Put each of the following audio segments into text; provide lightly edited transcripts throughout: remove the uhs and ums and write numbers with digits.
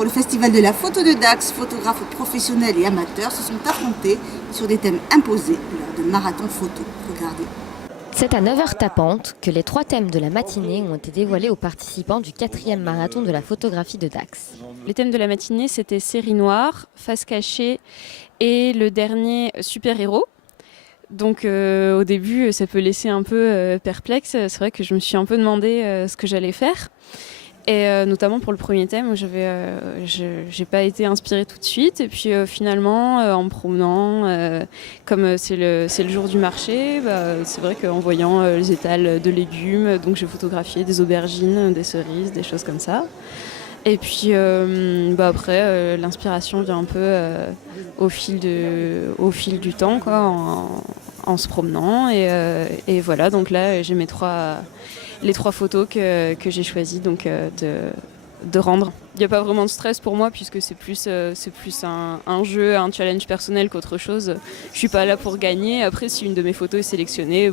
Pour le Festival de la photo de Dax, photographes professionnels et amateurs se sont affrontés sur des thèmes imposés lors de marathons photo. Regardez. C'est à 9h tapante que les 3 thèmes de la matinée ont été dévoilés aux participants du 4e marathon de la photographie de Dax. Les thèmes de la matinée, c'était série noire, face cachée et le dernier super-héros. Donc au début, ça peut laisser un peu perplexe. C'est vrai que je me suis un peu demandé ce que j'allais faire. Et notamment pour le premier thème où j'ai pas été inspirée tout de suite. Et puis finalement, en me promenant, comme c'est le jour du marché, c'est vrai qu'en voyant les étals de légumes, donc j'ai photographié des aubergines, des cerises, des choses comme ça. Et puis après, l'inspiration vient un peu au fil du temps, quoi, en se promenant. Et voilà, donc là, j'ai les 3 photos que j'ai choisi donc, de rendre. Il n'y a pas vraiment de stress pour moi puisque c'est plus un jeu, un challenge personnel qu'autre chose. Je suis pas là pour gagner. Après, si une de mes photos est sélectionnée,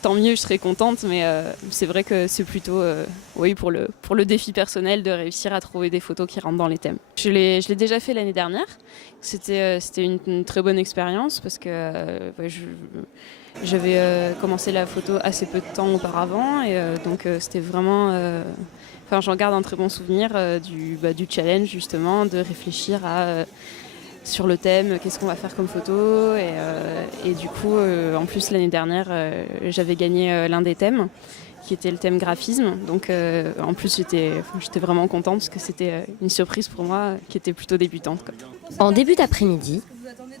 tant mieux, je serai contente. Mais c'est vrai que c'est plutôt pour le défi personnel de réussir à trouver des photos qui rentrent dans les thèmes. Je l'ai déjà fait l'année dernière. C'était une très bonne expérience parce que j'avais commencé la photo assez peu de temps auparavant et donc c'était vraiment... j'en garde un très bon souvenir du challenge justement, de réfléchir sur le thème, qu'est-ce qu'on va faire comme photo et du coup, en plus l'année dernière, j'avais gagné l'un des thèmes qui était le thème graphisme. Donc en plus j'étais vraiment contente parce que c'était une surprise pour moi qui était plutôt débutante, quoi. En début d'après-midi,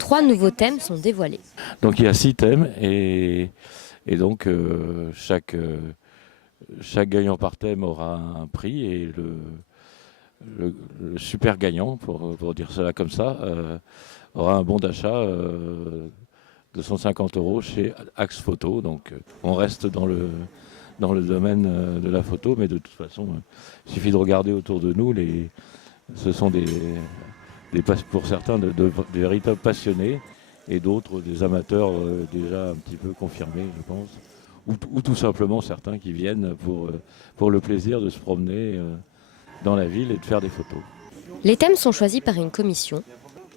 3 nouveaux thèmes sont dévoilés. Donc il y a 6 thèmes et donc chaque gagnant par thème aura un prix et le super gagnant, pour dire cela comme ça, aura un bon d'achat de 150 € chez Axe Photo. Donc on reste dans le domaine de la photo, mais de toute façon, il suffit de regarder autour de nous. Ce sont pour certains des véritables passionnés et d'autres des amateurs déjà un petit peu confirmés, je pense. Ou tout simplement certains qui viennent pour le plaisir de se promener dans la ville et de faire des photos. Les thèmes sont choisis par une commission,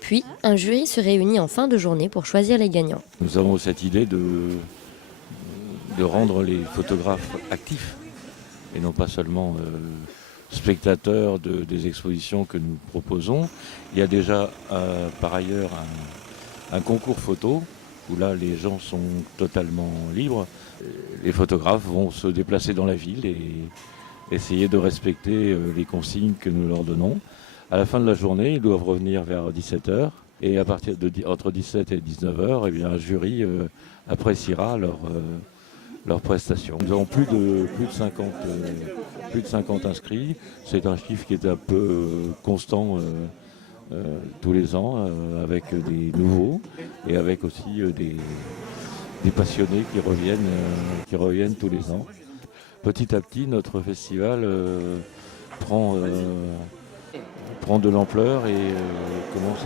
puis un jury se réunit en fin de journée pour choisir les gagnants. Nous avons cette idée de rendre les photographes actifs et non pas seulement spectateurs des expositions que nous proposons. Il y a déjà par ailleurs un concours photo où là les gens sont totalement libres. Les photographes vont se déplacer dans la ville et essayer de respecter les consignes que nous leur donnons. À la fin de la journée, ils doivent revenir vers 17h et entre 17 et 19h, un jury appréciera leurs prestations. Nous avons plus de 50 inscrits. C'est un chiffre qui est un peu constant tous les ans, avec des nouveaux et avec aussi des passionnés qui reviennent tous les ans. Petit à petit, notre festival prend de l'ampleur et commence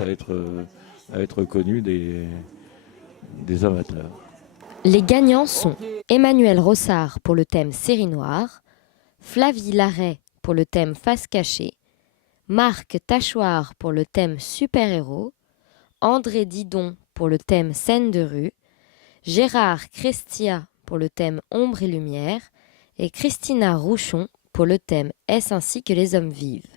à être connu des amateurs. Les gagnants sont Emmanuel Rossard pour le thème série noire, Flavie Larrey pour le thème face cachée, Marc Tachoir pour le thème super-héros, André Didon pour le thème scène de rue, Gérard Crestia pour le thème ombre et lumière et Christina Rouchon pour le thème Est-ce ainsi que les hommes vivent.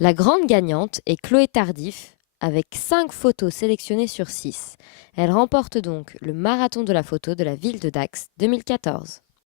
La grande gagnante est Chloé Tardif avec 5 photos sélectionnées sur 6. Elle remporte donc le marathon de la photo de la ville de Dax 2014.